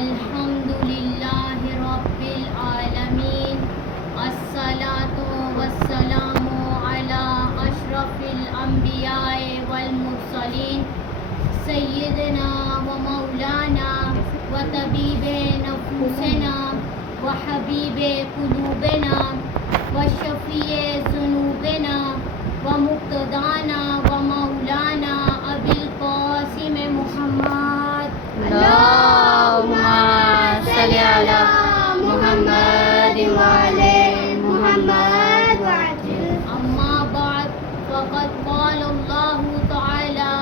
الحمدللہ رب العالمین الصلاۃ والسلام علی اشرف الانبیاء والمرسلین سیدنا و مولانا و طبیب نفوسنا و حبیب قلوبنا و شفیع ذنوبنا و مقتدانا و مولانا ابی القاسم محمد اللہم صلی علی محمد وعلی محمد وعجل. اما بعد فقد قال اللہ تعالی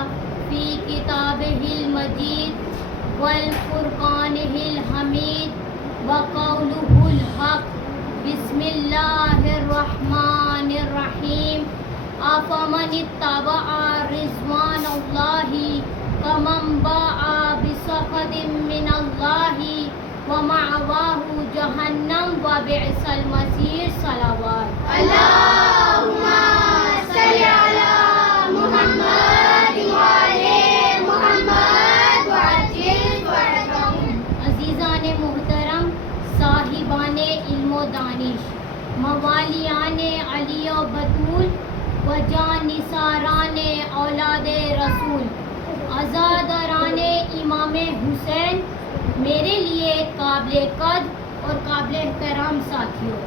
فی کتابہ المجید والفرقانہ الحمید وقولہ الحق بسم اللہ الرحمن الرحیم افمن اتبع رضوان اللہ کمن باء بسخط من اللہ ومأواہ جہنم وبئس المصیر. صلوات. اللہم صلی علی محمد وعلی محمد وعجل فرجهم. عزیزان محترم، صاحبان علم و دانش، موالیان علی و بطول و جان نثاران اولاد رسول، عزاداران امام حسین، میرے لیے قابل قدر اور قابل احترام ساتھیوں،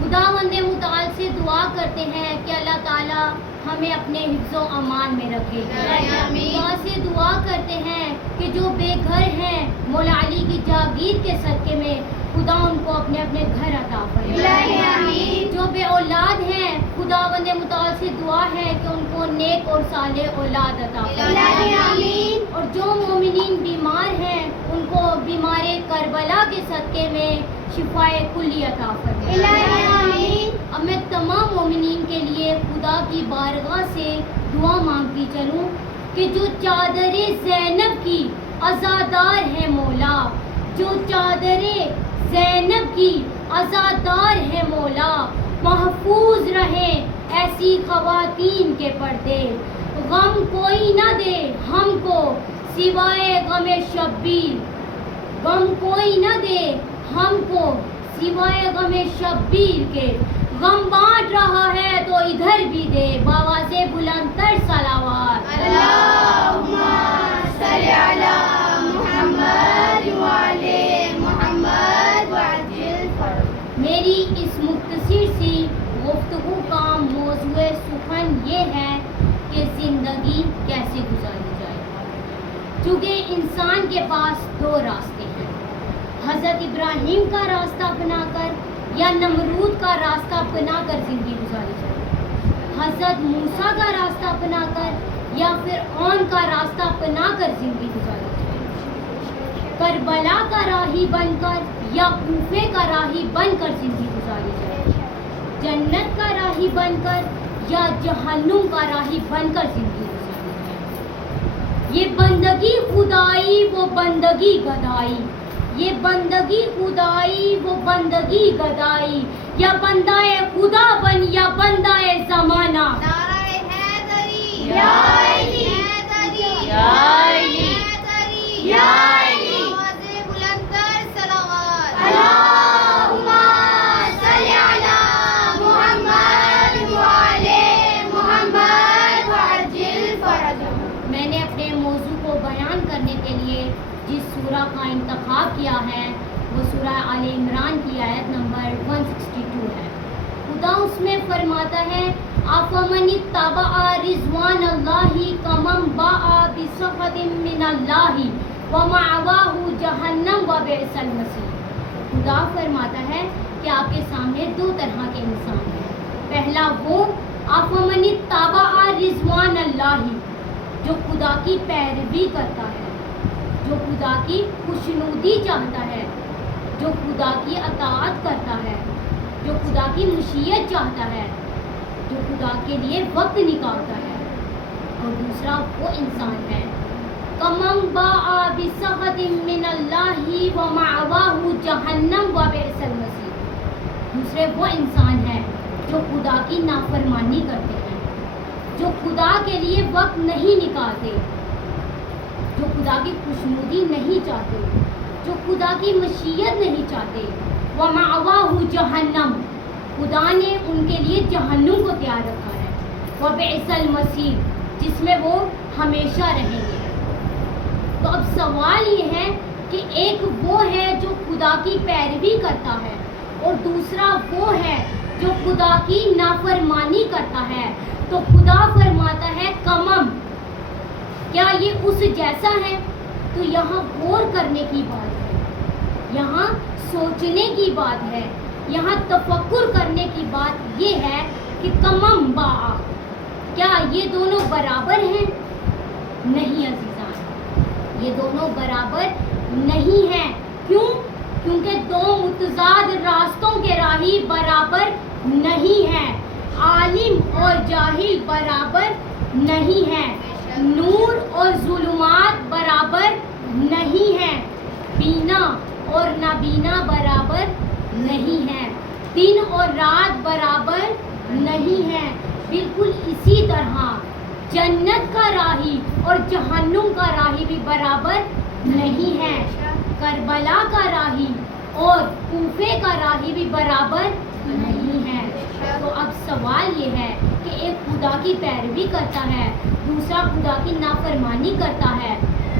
خداوند متعال سے دعا کرتے ہیں کہ اللہ تعالیٰ ہمیں اپنے حفظ و امان میں رکھے. خدا سے دعا کرتے ہیں کہ جو بے گھر ہیں مولا علی کی جاگیر کے صدقے میں خدا ان کو اپنے اپنے گھر عطا فرمائے. جو بے اولاد ہیں خداوند متعال سے دعا ہے کہ ان کو نیک اور صالح اولاد عطا فرمائے. اور جو مومنین بیمار ہیں ان کو بیمار کربلا کے صدقے میں شفائے کلی عطا فرمائے. اب میں تمام مومنین کے لیے خدا کی بارگاہ سے دعا مانگتی چلوں کہ جو چادر زینب کی عزادار ہے مولا، جو چادر زینب کی عزادار ہے مولا، محفوظ رہیں ایسی خواتین کے پردے. غم کوئی نہ دے ہم کو سوائے غم شبیر، غم کوئی نہ دے ہم کو سوائے غم شبیر کے. غم بانٹ رہا ہے تو ادھر بھی دے بآواز بلند تر صلوات. اللہم صلی علی محمد وعلی محمد وعجل فرجهم. میری اس مختصر سی گفتگو کا موضوع سخن یہ ہے کہ زندگی کیسے گزاری جائے. چونکہ انسان کے پاس دو راستے ہیں، حضرت ابراہیم کا راستہ اپنا کر یا نمرود کا راستہ اپنا کر زندگی گزاری جائے، حضرت موسیٰ کا راستہ اپنا کر یا فرعون کا راستہ اپنا کر زندگی گزاری جائے، کربلا کا راہی بن کر یا کوفے کا راہی بن کر زندگی گزاری جائے، جنت کا راہی بن کر یا جہنم کا راہی بن کر زندگی گزاری جائے. یہ بندگی خدائی وہ بندگی گدائی، یہ بندگی خدائی وہ بندگی گدائی، یا بندہ خدا بن یا بندہ زمانہ. نعرہ حیدری یا علی حیدری یا علی حیدری یا علی. آواز بلند تر صلوات. اللہم صلی علی محمد وعلی محمد وعجل فرجهم. میں نے اپنے موضوع کو بیان کرنے کے لیے جس سورہ کا انتخاب کیا ہے وہ سورہ آل عمران کی آیت نمبر 162 ہے. خدا اس میں فرماتا ہے افمن اتبع رضوان اللہ کمن باء بسخط من اللہ ومأواہ جہنم وبئس المصیر. خدا فرماتا ہے کہ آپ کے سامنے دو طرح کے انسان ہیں. پہلا وہ افمن اتبع رضوان اللہ، جو خدا کی پیروی کرتا ہے، جو خدا کی خوشنودی چاہتا ہے، جو خدا کی اطاعت کرتا ہے، جو خدا کی مشیت چاہتا ہے، جو خدا کے لیے وقت نکالتا ہے. اور دوسرا وہ انسان ہے کمن باء بسخط من اللہ ومأواہ جہنم وبئس المصیر. دوسرے وہ انسان ہے جو خدا کی نافرمانی کرتے ہیں، جو خدا کے لیے وقت نہیں نکالتے، جو خدا کی خوشنودی نہیں چاہتے، جو خدا کی مشیت نہیں چاہتے. وَمَأْوَاهُ جَهَنَّمُ، خدا نے ان کے لیے جہنم کو تیار رکھا ہے. وَبِئْسَ الْمَصِيرُ، جس میں وہ ہمیشہ رہیں گے. تو اب سوال یہ ہے کہ ایک وہ ہے جو خدا کی پیروی کرتا ہے اور دوسرا وہ ہے جو خدا کی نافرمانی کرتا ہے. تو خدا فرماتا ہے کمم، کیا یہ اس جیسا ہے؟ تو یہاں غور کرنے کی بات ہے، یہاں سوچنے کی بات ہے، یہاں تفکر کرنے کی بات یہ ہے کہ کمم باء، کیا یہ دونوں برابر ہیں؟ نہیں عزیزان، یہ دونوں برابر نہیں ہیں. کیوں؟ کیونکہ دو متضاد راستوں کے راہی برابر نہیں ہیں. عالم اور جاہل برابر نہیں ہیں. نور اور ظلمات برابر نہیں ہیں. بینا اور نابینا برابر نہیں ہیں. دن اور رات برابر نہیں ہیں. بالکل اسی طرح جنت کا راہی اور جہنم کا راہی بھی برابر نہیں ہے. کربلا کا راہی اور کوفے کا راہی بھی برابر نہیں ہے. تو اب سوال یہ ہے کہ ایک خدا کی پیروی کرتا ہے، دوسرا خدا کی نافرمانی کرتا ہے.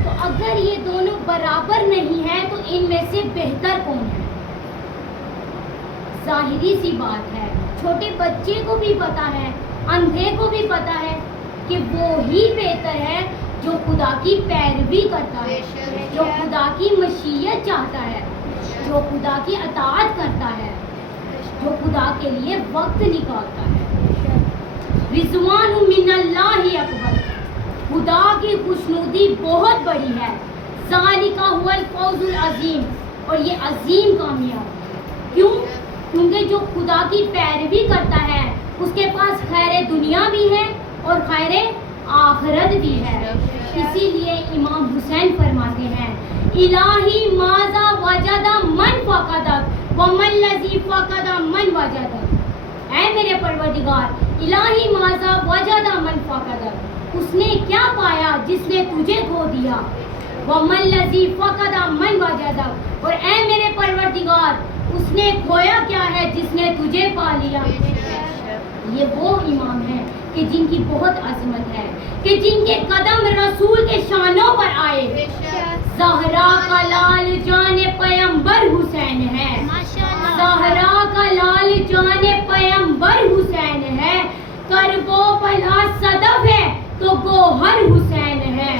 تو اگر یہ دونوں برابر نہیں ہیں تو ان میں سے بہتر کون ہے؟ ظاہری سی بات ہے، چھوٹے بچے کو بھی پتا ہے، اندھے کو بھی پتا ہے کہ وہی بہتر ہے جو خدا کی پیروی کرتا ہے، جو خدا کی مشیت چاہتا ہے، جو خدا کی اطاعت کرتا ہے، جو خدا کے لیے وقت نکالتا ہے. رضوان من اللہ اکبر، خدا کی خوشنودی بہت بڑی ہے. ذالک هو الفوز العظیم، اور یہ عظیم کامیابی ہے. کیوں؟ کیونکہ جو خدا کی پیروی کرتا ہے اس کے پاس خیر دنیا بھی ہے اور خیر آخرت بھی ہے. اسی لیے امام حسین فرماتے ہیں الہی ماذا وجد من فقدک ومن الذی فقد من وجدک. اے میرے پروردگار، الہی ماذا وجد من فقدک، اس نے کیا پایا جس نے تجھے کھو دیا. ومن الذی فقد من وجدک، اور اے میرے پروردگار اس نے کھویا کیا ہے جس نے تجھے پا لیا. یہ وہ امام ہیں کہ جن کی بہت عظمت ہے، کہ جن کے قدم رسول کے شانوں پر آئے. زہرا کا لال جان پیمبر حسین ہے، زہرا کا لال جان پیمبر حسین ہے. کربو بلا صدف ہے تو گوہر حسین ہے.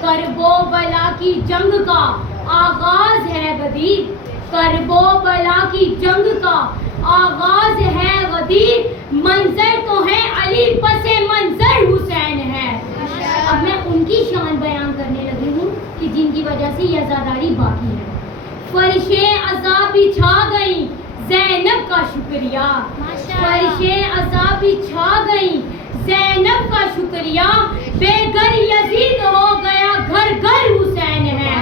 کربو بلا کی جنگ کا آغاز ہے غدیر، کربو بلا کی جنگ کا آغاز ہے غدیر. منظر تو ہے علی پس منظر حسین ہے. اب میں ان کی شان بیان کرنے لگی ہوں کہ جن کی وجہ سے یہ عزاداری باقی ہے. فرشیں عذاب بچھا گئیں زینب کا شکریہ، فرشیں عذاب بچھا گئیں زینب کا شکریہ. بے گھر یزید ہو گیا گھر گھر حسین ہے.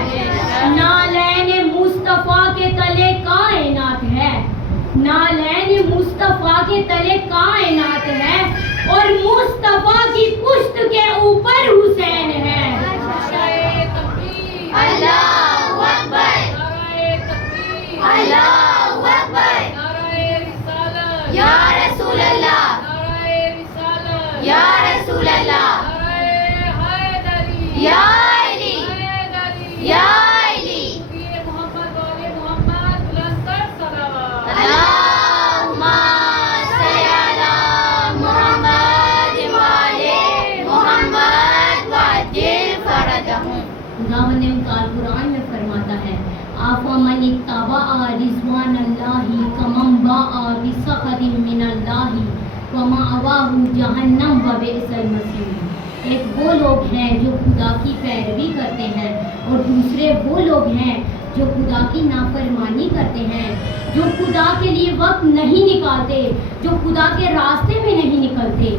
نالین مصطفیٰ کے تلے کائنات ہے، نالین مصطفیٰ کے تلے کائنات ہے، اور مصطفیٰ کی پشت کے اوپر حسین ہے. اللہ اکبر، اللہ اکبر. یا رسول اللہ، یا رسول اللہ، یا علی، یا علی. اللہم صلی علی محمد وعلی محمد وعجل فرجہم. خداوند قرآن میں فرماتا ہے آفمن اتبع رضوان اللہ کمن باء بسخط من اللہ ومأواہ جہنم وبئس المصیر. ایک وہ لوگ ہیں جو خدا کی پیروی کرتے ہیں اور دوسرے وہ لوگ ہیں جو خدا کی نافرمانی کرتے ہیں، جو خدا کے لیے وقت نہیں نکالتے، جو خدا کے راستے میں نہیں نکلتے.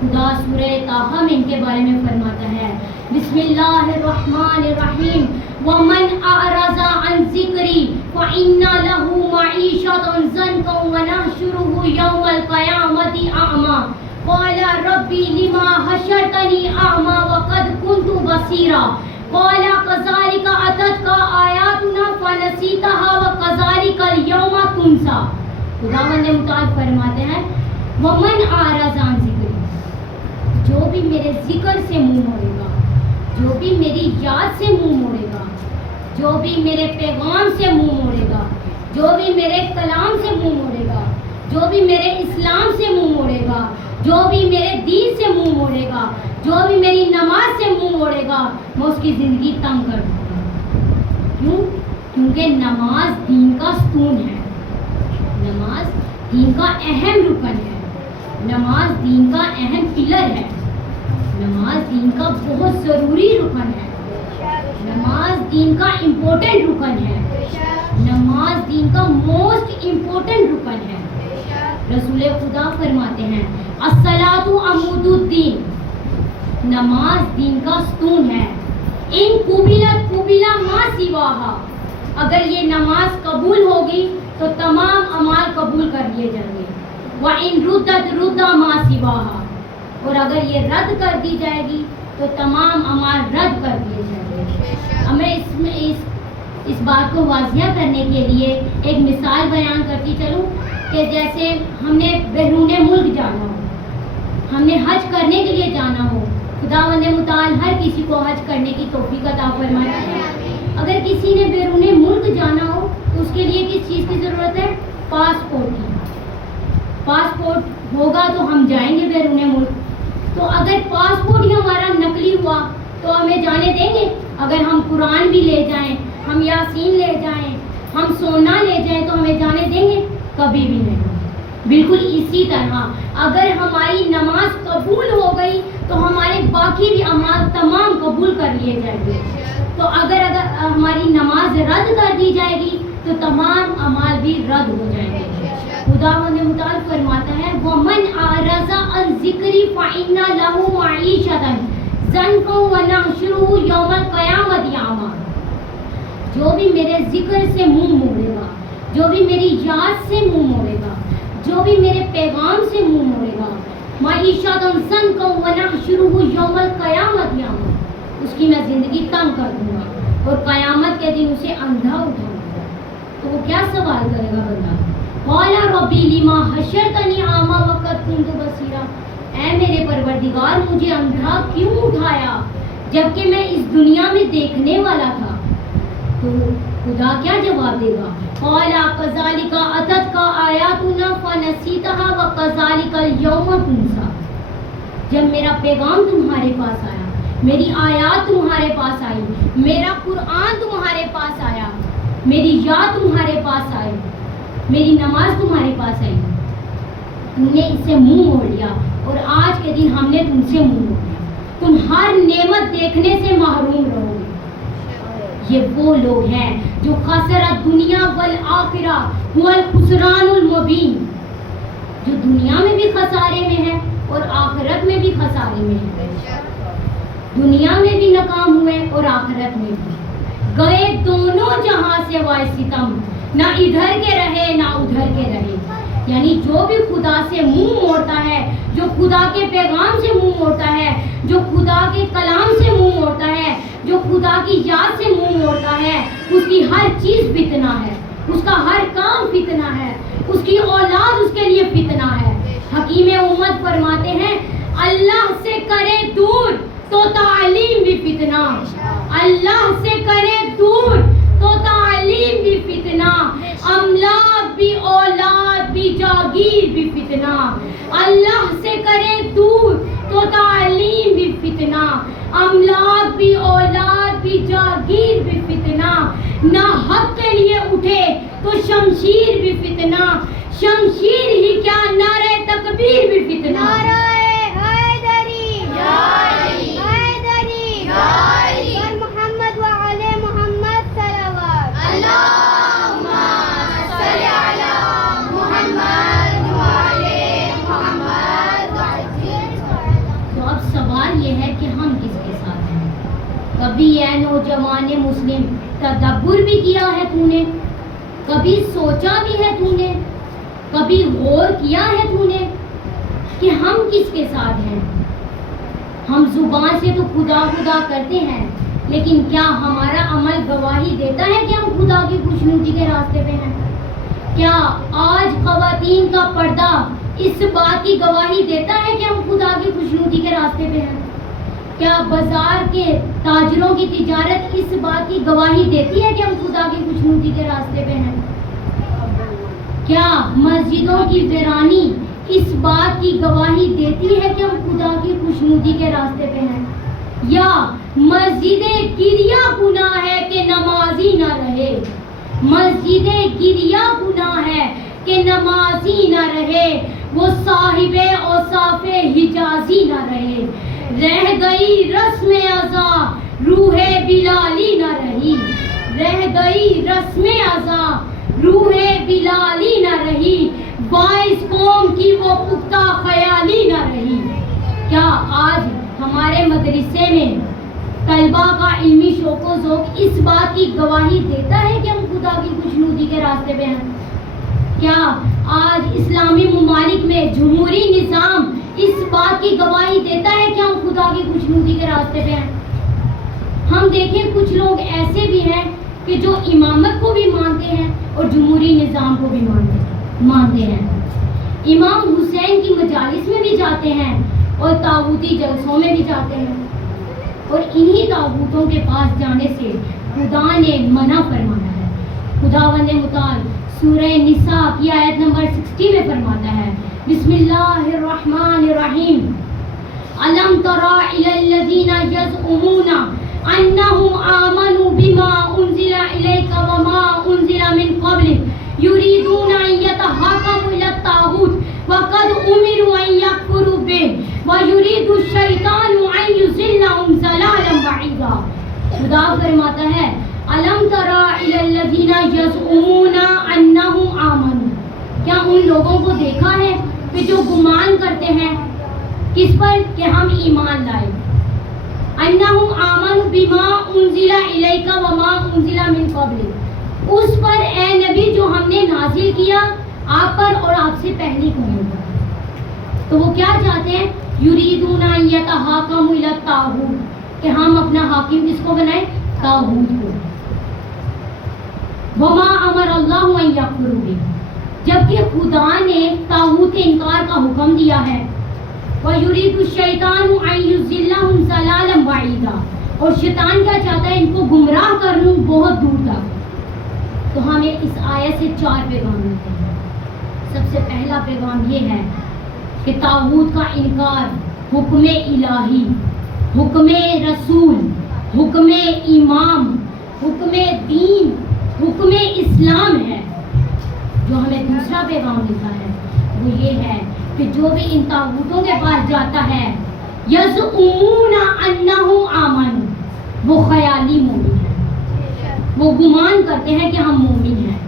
خدا سورہ طٰہٰ میں ان کے بارے میں فرماتا ہے بسم اللہ الرحمن الرحیم وَمَنْ أَعْرَضَ عَنْ ذِكْرِي فَإِنَّ لَهُ مَعِيشَةً ضَنكًا وَنَحْشُرُهُ يَوْمَ الْقِيَامَةِ أَعْمَى قَالَ رَبِّ لِمَ حَشَرْتَنِي أَعْمَى وَقَدْ كُنْتُ بَصِيرًا قال كذلك أتتك آياتنا فنسيتها وكذلك اليوم تنسى. خداوند متعال فرماتے ہیں ومن اعرض عن ذکری، جو بھی میرے ذکر سے منہ موڑے گا، جو بھی میری یاد سے منہ موڑے گا، جو بھی میرے پیغام سے منہ موڑے گا، جو بھی میرے کلام سے منہ موڑے گا، جو بھی میرے اسلام سے منہ موڑے گا، جو بھی میرے دین سے منہ موڑے گا، جو بھی میری نماز سے منہ موڑے گا، میں اس کی زندگی تنگ کر دوں گا. کیوں؟ کیونکہ نماز دین کا ستون ہے، نماز دین کا اہم رکن ہے، نماز دین کا اہم پلر ہے، نماز دین کا بہت ضروری رکن ہے، نماز دین کا امپورٹنٹ رکن ہے، نماز دین کا موسٹ امپورٹنٹ رکن ہے. رسول خدا فرماتے ہیں الصلاۃ عمود الدین، نماز دین کا ستون ہے. ان قبلت قبل ما سواہا، اگر یہ نماز قبول ہوگی تو تمام اعمال قبول کر لیے جائیں گے. وَإِن رُدَّتْ رُدَّ مَا سِوَاهَا، اور اگر یہ رد کر دی جائے گی تو تمام اعمال رد کر دیے جائیں گے. اب میں اس بات کو واضح کرنے کے لیے ایک مثال بیان کرتی چلوں کہ جیسے ہم نے بیرون ملک جانا ہو، ہم نے حج کرنے کے لیے جانا ہو. خداوند متعال ہر کسی کو حج کرنے کی توفیق عطا فرمائے. اگر کسی نے بیرون ملک جانا ہو تو اس کے لیے کس چیز کی ضرورت ہے؟ پاسپورٹ کی. پاسپورٹ ہوگا تو ہم جائیں گے بیرون ملک. تو اگر پاسپورٹ ہی ہمارا نقلی ہوا تو ہمیں جانے دیں گے؟ اگر ہم قرآن بھی لے جائیں، ہم یاسین لے جائیں، ہم سونا لے جائیں تو ہمیں جانے دیں گے؟ کبھی بھی نہیں. بالکل اسی طرح اگر ہماری نماز قبول ہو گئی تو ہمارے باقی بھی اعمال تمام قبول کر لیے جائیں گے. تو اگر ہماری نماز رد کر دی جائے گی تو تمام اعمال بھی رد ہو جائیں گے. خداوند متعال فرماتا ہے وَمَنْ أَعْرَضَ عَنْ ذِكْرِي فَإِنَّ لَهُ مَعِيشَةً ضَنْكًا وَنَحْشُرُهُ يَوْمَ الْقِيَامَةِ أَعْمَىٰ. جو بھی میرے ذکر سے منہ موڑے گا، جو بھی میری یاد سے منہ موڑے گا، جو بھی میرے پیغام سے منہ موڑے گا، معیشت ضنکا ونحشرہ یوم القیامت یوم، اس کی میں زندگی تنگ کر دوں گا اور قیامت کے دن اسے اندھا اٹھاؤں گا. تو وہ کیا سوال کرے گا بندہ؟ قال ربی لما حشرتنی اعمی وقد کنت بصیرا، اے میرے پروردگار مجھے اندھا کیوں اٹھایا جبکہ میں اس دنیا میں دیکھنے والا تھا. تو خدا کیا جواب دے گا؟ قال كذلك اتتك آیاتنا فنسیتها وكذلك اليوم تنسى. جب میرا پیغام تمہارے پاس آیا، میری آیات تمہارے پاس آئی، میرا قرآن تمہارے پاس آیا، میری یاد تمہارے پاس آئی، میری نماز تمہارے پاس آئی، تم نے اس سے منہ موڑ لیا اور آج کے دن ہم نے تم سے منہ موڑ لیا. تم ہر نعمت دیکھنے سے محروم رہو گے. یہ وہ لوگ ہیں جو خسرت دنیا والآخرہ هو الخسران المبین، جو دنیا میں بھی خسارے میں ہے اور آخرت میں بھی خسارے میں ہے. دنیا میں بھی ناکام ہوئے اور آخرت میں بھی گئے دونوں جہاں سے وائے ستم، نہ ادھر کے رہے نہ ادھر کے رہے. یعنی جو بھی خدا سے منہ موڑتا ہے، جو خدا کے پیغام سے منہ موڑتا ہے، جو خدا کے کلام سے منہ موڑتا ہے، جو خدا کی یاد سے منہ موڑتا ہے، اس کی ہر چیز فتنہ ہے، اس کا ہر کام فتنہ ہے، اس کی اولاد اس کے لیے فتنہ ہے. حکیم امت فرماتے ہیں اللہ سے کرے دور تو تعلیم بھی فتنہ، اللہ سے کرے دور تو تعلیم بھی فتنہ، املاک بھی اولاد بھی جاگیر بھی فتنہ. اللہ سے کرے دور تو تعلیم بھی فتنہ، املاک بھی اولاد بھی جاگیر بھی فتنہ. نہ حق کے لیے اٹھے تو شمشیر بھی فتنہ، شمشیر ہی کیا نعرہ تکبیر بھی فتنہ. نعرہ حیدری، حیدری، پر محمد وعلی محمد صلوات. اللہم صلی علی محمد وعلی محمد. تو اب سوال یہ ہے کہ ہم کس کے ساتھ ہیں؟ کبھی اے نوجوان مسلم تدبر بھی کیا ہے تو نے؟ کبھی سوچا بھی ہے تو نے؟ کبھی غور کیا ہے تو نے کہ ہم کس کے ساتھ ہیں؟ ہم زبان سے تو خدا خدا کرتے ہیں لیکن کیا ہمارا عمل گواہی دیتا ہے کہ ہم خدا کی خوشنودی کے راستے پہ ہیں؟ کیا آج خواتین کا پردہ اس بات کی گواہی دیتا ہے کہ ہم خدا کی خوشنودی کے راستے پہ ہیں؟ کیا بازار کے تاجروں کی تجارت اس بات کی گواہی دیتی ہے کہ ہم خدا کی خوشنودی کے راستے پہ ہیں؟ کیا مسجدوں کی ویرانی اس بات کی گواہی دیتی ہے کہ ہم خدا کی خوشنودی کے راستے پہ ہیں؟ یا مسجدیں گریا گناہ ہے کہ نمازی نہ رہے، مسجدیں گریا گناہ ہے کہ نمازی نہ رہے، وہ صاحب اوصاف حجازی نہ رہے، رہ گئی رسم ازا روح بلالی نہ رہی، رہ گئی رسم ازا روح بلالی نہ رہی، باعث قوم کی وہ پختہ خیالی نہ رہی۔ کیا آج ہمارے مدرسے میں طلباء کا علمی شوق و ذوق اس بات کی گواہی دیتا ہے کہ ہم خدا کی خوشنودی کے راستے پہ ہیں؟ کیا آج اسلامی ممالک میں جمہوری نظام اس بات کی گواہی دیتا ہے کہ ہم خدا کی خوشنودی کے راستے پہ ہیں؟ ہم دیکھیں کچھ لوگ ایسے بھی ہیں کہ جو امامت کو بھی مانتے ہیں اور جمہوری نظام کو بھی مانتے ہیں، امام حسین کی مجالس میں بھی جاتے ہیں اور طاغوتی جلسوں میں بھی جاتے ہیں، اور انہی طاغوتوں کے پاس جانے سے خدا نے منع فرمایا ہے۔ خداوند متعال سورہ نساء کی آیت نمبر 60 میں فرماتا ہے، بسم اللہ الرحمن الرحیم، الم تر الی الذین یزعمون انہم آمنوا بما انزل الیک وما انزل من قبلک یریدون ان یتحاکموا الی الطاغوت وقد امروا ان یکفروا بہ ویرید الشیطان ان یضلهم ضلالا بعیدا۔ خدا فرماتا ہے، الم تر الی الذین یزعمون انہم آمنوا، کیا ان لوگوں کو دیکھا ہے کہ جو گمان کرتے ہیں کس پر کہ ہم ایمان لائے، انہم آمنوا بما انزل الیک وما انزل من قبلک، اس پر اے نبی جو ہم نے نازل کیا آپ پر اور آپ سے پہلی قوموں پر۔ تو وہ کیا چاہتے ہیں؟ یریدون ان یتحاکموا الی الطاغوت، کہ ہم اپنا حاکم کس کو بنائیں؟ طاغوت کو۔ وما امر اللہ ان یکفروا بہ، جبکہ خدا نے طاغوت کے انکار کا حکم دیا ہے۔ وَيُرِيدُ الشَّيْطَانُ أَن يُضِلَّهُمْ ضَلَالًا بَعِيدًا، اور شیطان کیا چاہتا ہے؟ ان کو گمراہ کر لوں بہت دور تک۔ تو ہمیں اس آیت سے 4 پیغام ملتے ہیں۔ سب سے پہلا پیغام یہ ہے کہ طاغوت کا انکار حکم الہی، حکم رسول، حکم امام، حکم دین، حکم اسلام ہے۔ جو ہمیں دوسرا پیغام ملتا ہے وہ یہ ہے کہ جو بھی ان طاغوتوں کے پاس جاتا ہے، یزعمون انہم آمنوا، وہ خیالی مومن ہے، وہ گمان کرتے ہیں کہ ہم مومن ہیں۔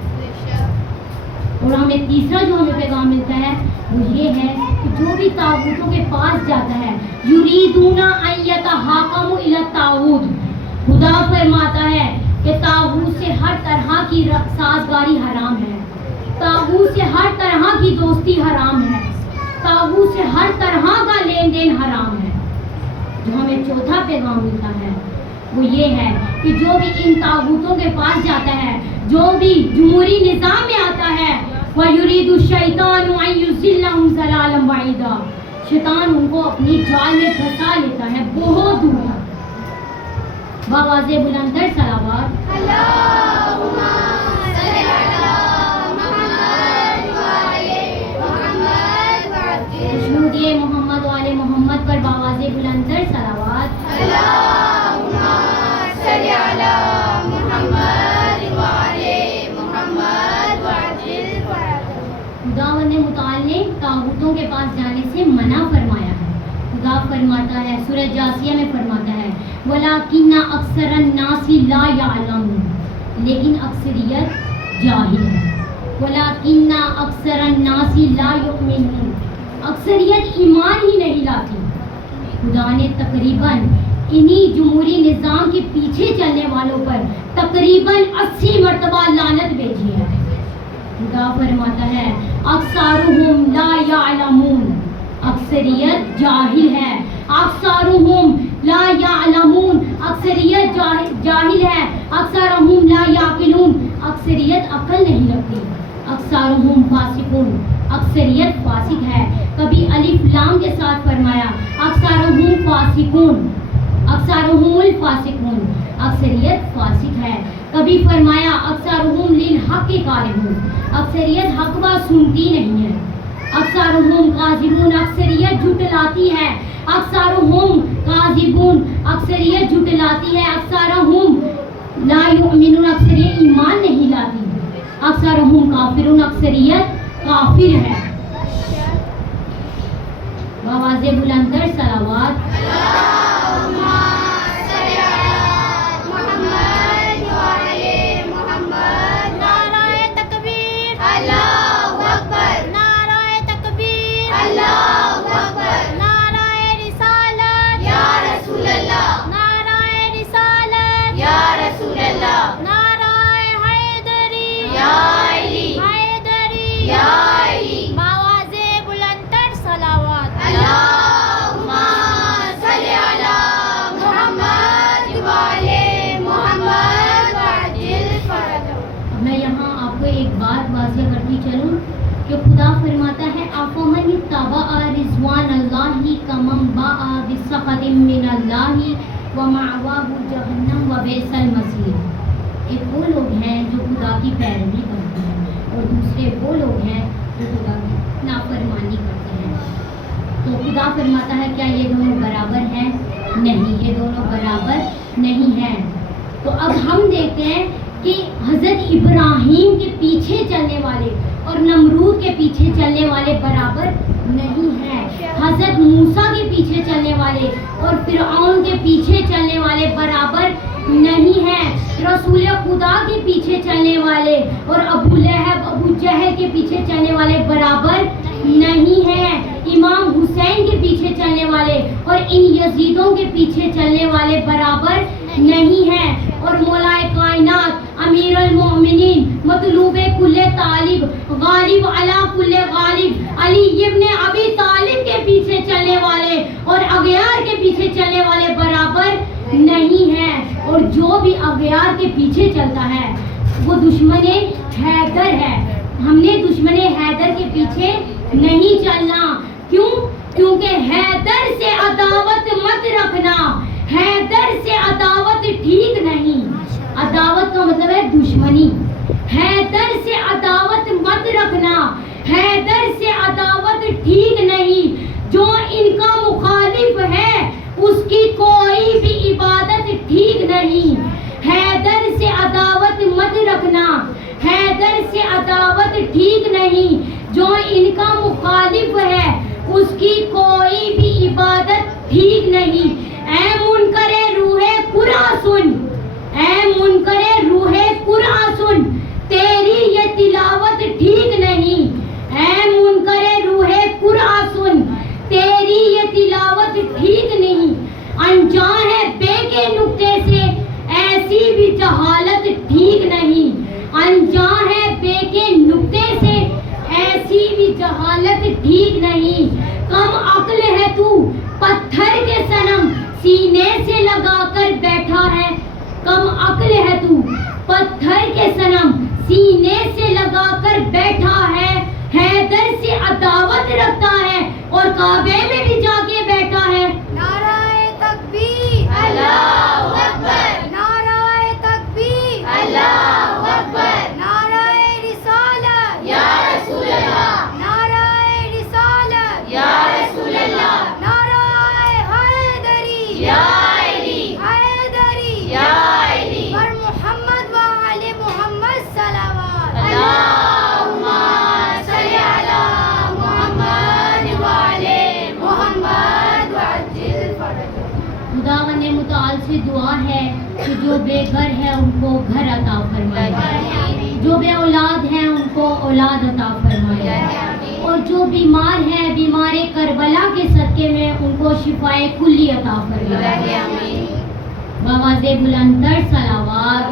اور ہمیں تیسرا جو ہمیں پیغام ملتا ہے وہ یہ ہے کہ جو بھی طاغوتوں کے پاس جاتا ہے، یریدون ان یتحاکموا الی الطاغوت، خدا فرماتا ہے کہ طاغوت سے ہر طرح کی سازگاری حرام ہے، طاغوت سے ہر طرح کی دوستی حرام ہے، طاغوت سے ہر طرح کا لین دین حرام ہے۔ جو ہمیں چوتھا پیغام ملتا ہے وہ یہ ہے کہ جو بھی ان طاغوتوں کے پاس جاتا ہے، جو بھی جمہوری نظام میں آتا ہے، وَيُرِيدُ الشَّيْطَانُ أَن يُضِلَّهُمْ ضَلَالًا بَعِيدًا، شیطان ان کو اپنی جال میں پھنسا لیتا ہے بہت دور تک۔ بآواز بلند تر صلوات، اللہم صلی علی محمد وعلی محمد وعجل خوشنودی محمد و آل محمد پر بآواز بلند تر صلوات، اللہم صلی علی محمد وعلی محمد وعجل خداوند متعال نے طاغوتوں کے پاس جانے سے منع فرمایا ہے۔ خدا فرماتا ہے، سورہ جاسیہ میں فرماتا ہے، وَلَٰكِنَّ أَكْثَرَ النَّاسِ لَا يَعْلَمُونَ، لیکن اکثریت جاہل ہے۔ وَلَٰكِنَّ أَكْثَرَ النَّاسِ لَا يُؤْمِنُونَ، اکثریت ایمان ہی نہیں لاتی۔ خدا نے تقریباً انہی جمہوری نظام کے پیچھے چلنے والوں پر تقریباً 80 مرتبہ لعنت بھیجی ہے۔ خدا فرماتا ہے، اکثرهم لا یعلمون، اکثریت جاہل ہے۔ اکثرهم لا یعلمون، اکثریت جاہل ہے، اکثرہم لا یعقلون، اکثریت عقل نہیں رکھتی، اکثرہم فاسقون، اکثریت فاسق ہے۔ کبھی الف لام کے ساتھ فرمایا اکثرہم فاسقون، اکثرہم الفاسقون، اکثریت فاسق ہے۔ کبھی فرمایا اکثرہم للحق کارہون، اکثریت حق بات سنتی نہیں ہے۔ اکثرہم کاذبون، اکثریت جھٹلاتی ہے۔ اکثرہم کاذبون، اکثریت جھٹلاتی ہے۔ اکثرہم لا یؤمنون، اکثریت ایمان نہیں لاتی۔ اکثرہم کافرون، اکثریت کافر ہے۔ آواز بلند کر صلوات۔ میں یہاں آپ کو ایک بات واضح کرتی چلوں کہ خدا فرماتا ہے افمن اتبع رضوان اللہ کمن باء بسخط من اللہ ومأواہ جہنم وبئس المصیر۔ ایک وہ لوگ ہیں جو خدا کی پیروی کرتے ہیں اور دوسرے وہ لوگ ہیں جو خدا کی نافرمانی کرتے ہیں۔ تو خدا فرماتا ہے کیا یہ دونوں برابر ہیں؟ نہیں، یہ دونوں برابر نہیں ہیں۔ تو اب ہم دیکھتے ہیں کہ حضرت ابراہیم کے پیچھے چلنے والے اور نمرود کے پیچھے چلنے والے برابر نہیں ہیں۔ حضرت موسیٰ کے پیچھے چلنے والے اور فرعون کے پیچھے چلنے والے برابر نہیں ہیں۔ رسول خدا کے پیچھے چلنے والے اور ابو لہب ابو جہل کے پیچھے چلنے والے برابر نہیں ہیں۔ امام حسین کے پیچھے چلنے والے اور ان یزیدوں کے پیچھے چلنے والے برابر نہیں ہیں۔ اور مولا کائنات امیر المومنین مطلوب کل طالب غالب علی کل غالب علی ابن ابی طالب کے پیچھے چلنے والے اور اغیار کے پیچھے چلنے والے برابر نہیں ہیں۔ اور جو بھی اغیار کے پیچھے چلتا ہے وہ دشمن حیدر ہے۔ ہم نے دشمن حیدر کے پیچھے نہیں چلنا۔ کیوں؟ کیونکہ حیدر سے عداوت مت رکھنا، حیدر سے عداوت ٹھیک نہیں۔ عداوت کا مطلب ہے دشمنی۔ حیدر سے عداوت مت رکھنا، حیدر سے عداوت ٹھیک نہیں۔ جو ان کا مخالف ہے اس کی کوئی بھی عبادت ٹھیک نہیں۔ حیدر سے عداوت مت رکھنا، حیدر سے عداوت ٹھیک نہیں۔ جو ان کا مخالف ہے اس کی کوئی بھی عبادت ٹھیک نہیں۔ اے منکر روح قرآن سن، اے منکر روح قرآن سن، تیری یہ تلاوت ٹھیک نہیں۔ اے منکر روح قرآن سن، تیری یہ تلاوت ٹھیک نہیں۔ انجان ہے بے کے نقطے سے ایسی بھی جہالت ٹھیک نہیں۔ انجان ہے بے کے نقطے سے ایسی بھی جہالت ٹھیک نہیں۔ کم عقل ہے تو پتھر کے صنم سینے سے لگا کر بیٹھا ہے۔ کم عقل ہے تو پتھر کے صنم سینے سے لگا کر بیٹھا ہے۔ حیدر سے عداوت رکھتا ہے اور کعبے میں بھی جا کے بیٹھا ہے۔ نعرہ تکبیر، اللہ اکبر، نعرہ تکبیر، اللہ اکبر، نعرہ رسالت، یا رسول اللہ، نعرہ رسالت، یا رسول اللہ، نعرہ حیدری، یا علی، حیدری، یا علی، بر محمد و آل محمد صلوات، اللہم صلی علی محمد و آل محمد وعجل فرجہ۔ خداوند متعال سے دعا ہے کہ جو بے گھر ہے ان کو گھر عطا فرمائے، جو بے اولاد ہیں ان کو اولاد عطا فرمائے، اور جو بیمار ہیں بیمار کربلا کے صدقے میں ان کو شفائے کلی عطا فرمائے۔ بآواز بلند تر صلوات۔